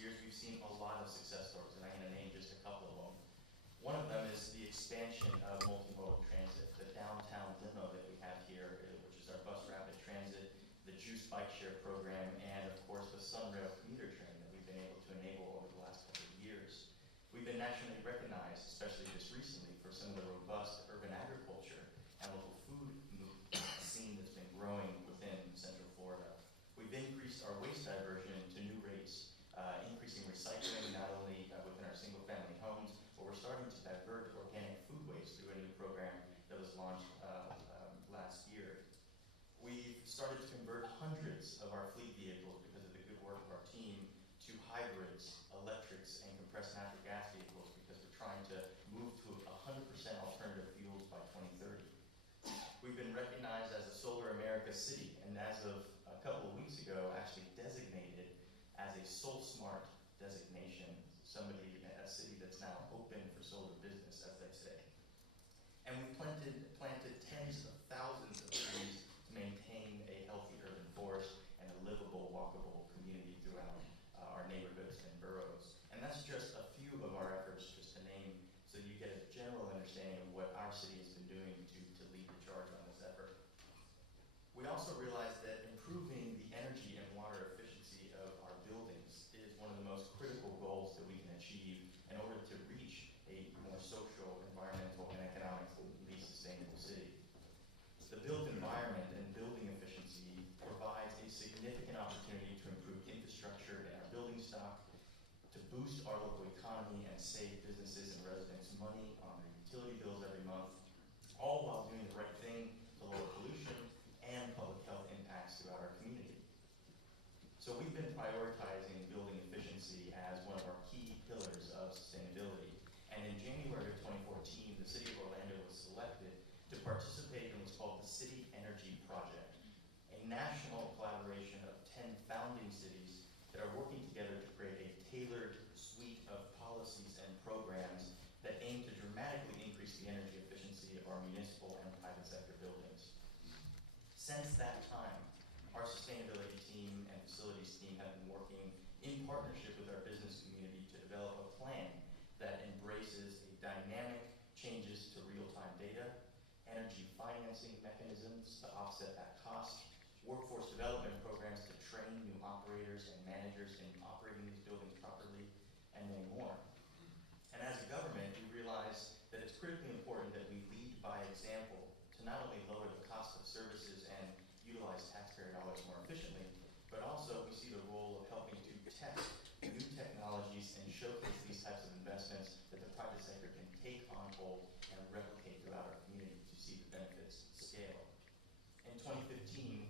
years, we've seen a lot of success stories, and I'm going to name just a couple of them. One of them is the expansion of multimodal transit, the downtown limo that we have here, which is our bus rapid transit, the Juice Bike Share program, and of course the Sunrail commuter train that we've been able to enable over the last couple of years. We've been nationally recognized, especially just recently, for some of the robust urban agriculture and local food scene that's been growing within Central Florida. We've increased our waste diversion to new rates, increasing recycling not only within our single-family homes, but we're starting to divert organic food waste through a new program that was launched last year. We've started to convert hundreds of our fleet vehicles because of the good work of our team to hybrids, electrics, and compressed natural gas vehicles because we're trying to move to 100% alternative fuels by 2030. We've been recognized as a Solar America city, and as of a couple of weeks ago, actually designated as a Sol Smart designation, a city that's now open for solar business, as they say. And we planted tens of thousands of trees to maintain a healthy urban forest and a livable, walkable community throughout our neighborhoods and boroughs. And that's just a few of our efforts, just to name, so you get a general understanding of what our city has been doing to lead the charge on this effort. We also realized that improving the energy and water efficiency of our buildings is one of the most critical goals that we can achieve in order to reach a more social, environmental, and economically sustainable city. The built environment and building efficiency provides a significant opportunity to improve infrastructure in our building stock, to boost our local economy and save businesses and residents money on their utility bills every month, all while doing the right thing to lower pollution and public health impacts throughout our community. So we've been prioritizing building efficiency as one of our key pillars of sustainability. And in January of 2014, the City of Orlando was selected to participate in what's called the City Energy Project, a national collaboration of 10 founding cities that are working together to create a tailored suite of policies and programs that aim to dramatically increase the energy efficiency of our municipal and private sector buildings. Since that time, our sustainability team and facilities team have been working in partnership with our business community to develop a plan that embraces a dynamic changes to real-time data, energy financing mechanisms to offset that cost, workforce development programs to train new operators and managers in operating these buildings properly, and many more. And as a government, we realize that it's critically important that we lead by example to not only lower the cost of services and utilize taxpayer dollars more efficiently, but also we see the role of helping to test new technologies and showcase these types of investments that the private sector can take on hold and replicate throughout our community to see the benefits scale. In 2015,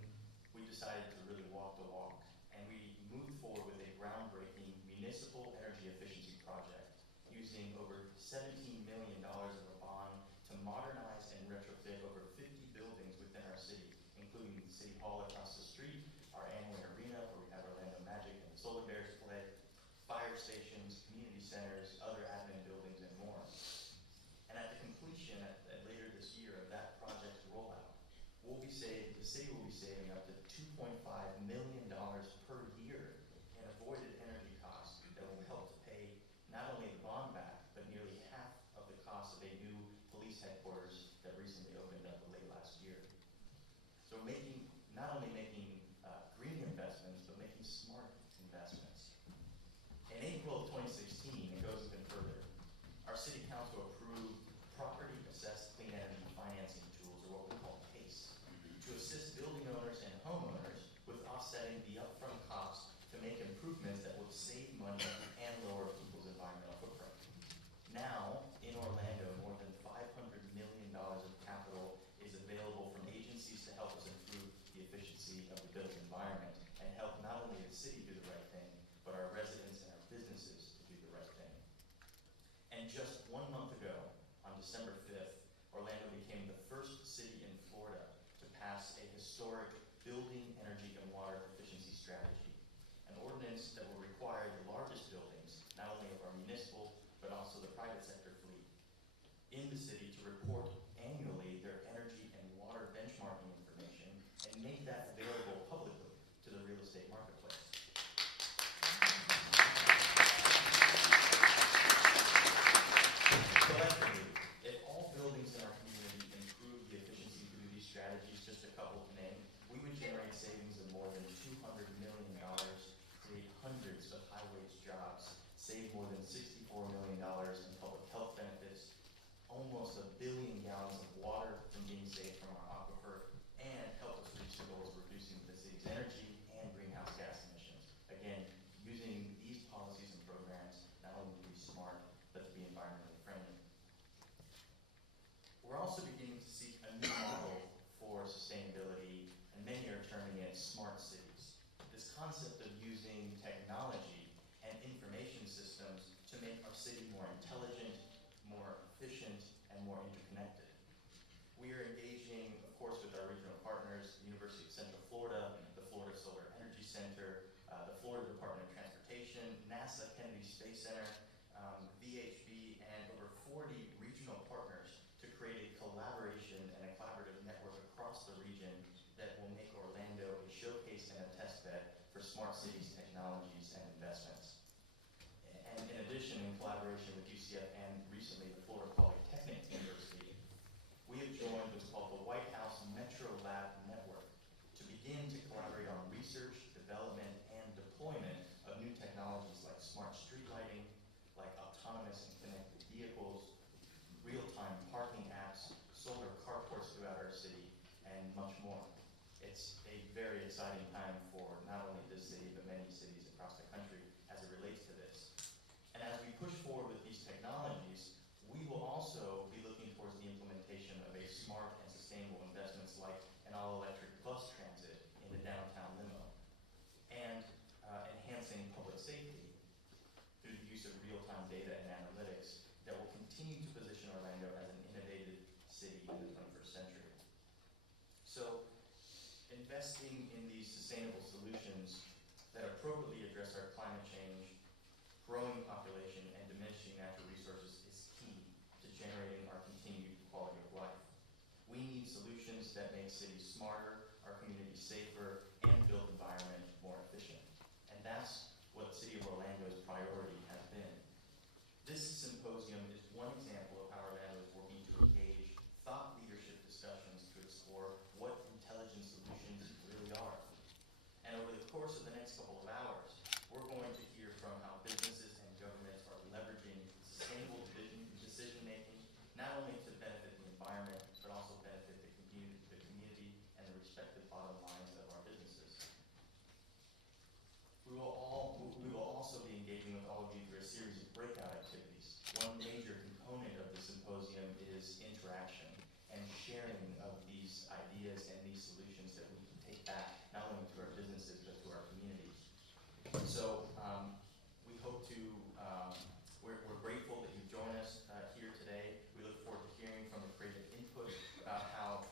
we decided to really walk the walk, and we moved forward with a groundbreaking municipal energy efficiency project using over $17 million of a bond to modernize and retrofit over 50 buildings within our city, including the City Hall across the street, our Amway Arena, where we have Orlando Magic and the Solar Bears play, fire stations, community centers, other admin buildings, and more. And at the completion, later this year, of that project's rollout, the city will be saving up to $2.5 million per year in avoided energy costs that will help to pay not only the bond back, but nearly half of the cost of a new police headquarters that recently opened up late last year. So not only making green investments, but making smart investments. In April of 2016, it goes even further. Our City Council approved Property Assessed Clean Energy Financing Tools, or what we call PACE, to assist building owners and homeowners with offsetting the upfront costs to make improvements that would save money and lower people's environmental footprint. Now, in Orlando, more than $500 million of capital is available from agencies to help us improve the efficiency of the built environment and help not only the city do the right thing, but our residents and our businesses to do the right thing. And just 1 month ago, on December 5th, Orlando became the first city in Florida to pass a historic building energy and water efficiency strategy, an ordinance that will require the largest buildings, not only of our municipal, but also the private sector fleet, in the city to report annually their energy and water benchmarking information and make that available publicly to the real estate marketplace. terming it smart cities. This concept of using technology and information systems to make our city more intelligent, more efficient, and more interconnected. We are engaging, of course, with our regional partners, the University of Central Florida, the Florida Solar Energy Center, the Florida Department of Transportation, NASA Kennedy Space Center, VHB, and over 40 regional partners to create a collaboration and a collaborative network across the region that will make Orlando a showcase and a test bed for smart cities technologies and investments. And in addition, in collaboration with UCF and recently the Florida Polytechnic University, we have joined what's called the White House Metro Lab Network to begin to collaborate on research, development, and deployment of new technologies like smart street lighting, like autonomous and connected vehicles, real-time parking apps, solar carports throughout our city, and much more. It's a very exciting time for not only this city, but many cities across the country as it relates to this. And as we push forward with these technologies, we will also be looking towards the implementation of a smart and sustainable investments like an all-electric bus transit in the downtown limo, and enhancing public safety through the use of real-time data and analytics that will continue to position Orlando as an innovative city in the 21st century. So, investing in these sustainable solutions that appropriately address our climate change, growing population, and diminishing natural resources is key to generating our continued quality of life. We need solutions that make cities smarter, our communities safer, and built environment more efficient. And that's what City of Orlando's priority has been. This symposium is one example of how Orlando is working to engage thought leadership discussions to explore what intelligent solutions really are. And over the course of the next couple of hours, we're going to hear from how businesses and governments are leveraging sustainable decision-making, not only to benefit the environment, but also benefit the community and the respective bottom lines of our businesses. We will also be engaging with all of you through a series of breakout activities. One major component of the symposium is interaction and sharing of these ideas and these solutions that we can take back not only to our businesses but to our communities. So we hope to, we're grateful that you've joined us here today. We look forward to hearing from the creative input about how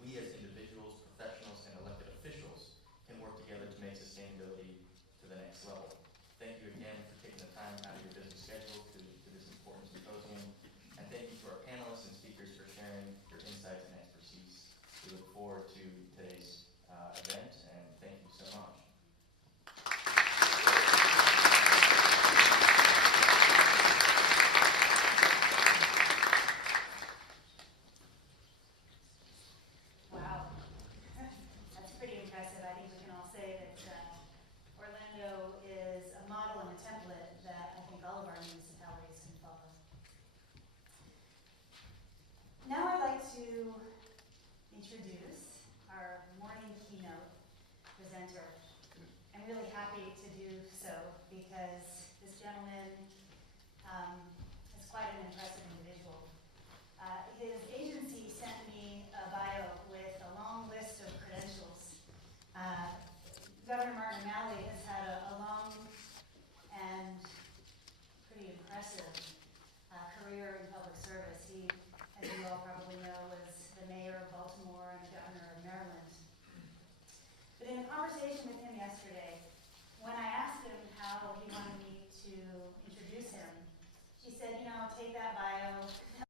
we as individuals, professionals, and elected officials can work together to make sustainability to the next level. Thank you again for taking the time out of your busy schedule to this important symposium. And thank you to our panelists and speakers for sharing your insights and expertise. We look forward to today's event, and thank you so much. Wow, that's pretty impressive. I think we can all say that Orlando is a model and a template that I think all of our municipalities can follow. Now I'd like to introduce our morning keynote presenter. I'm really happy to do so because this gentleman is quite an impressive individual. His agency sent me a bio with a long list of credentials. Governor Martin O'Malley has had a long and pretty impressive career in public service. He, as you all probably know, was the mayor of Baltimore and the governor of Maryland. But in a conversation with him yesterday, when I asked him how he wanted me to introduce him, he said, you know, take that bio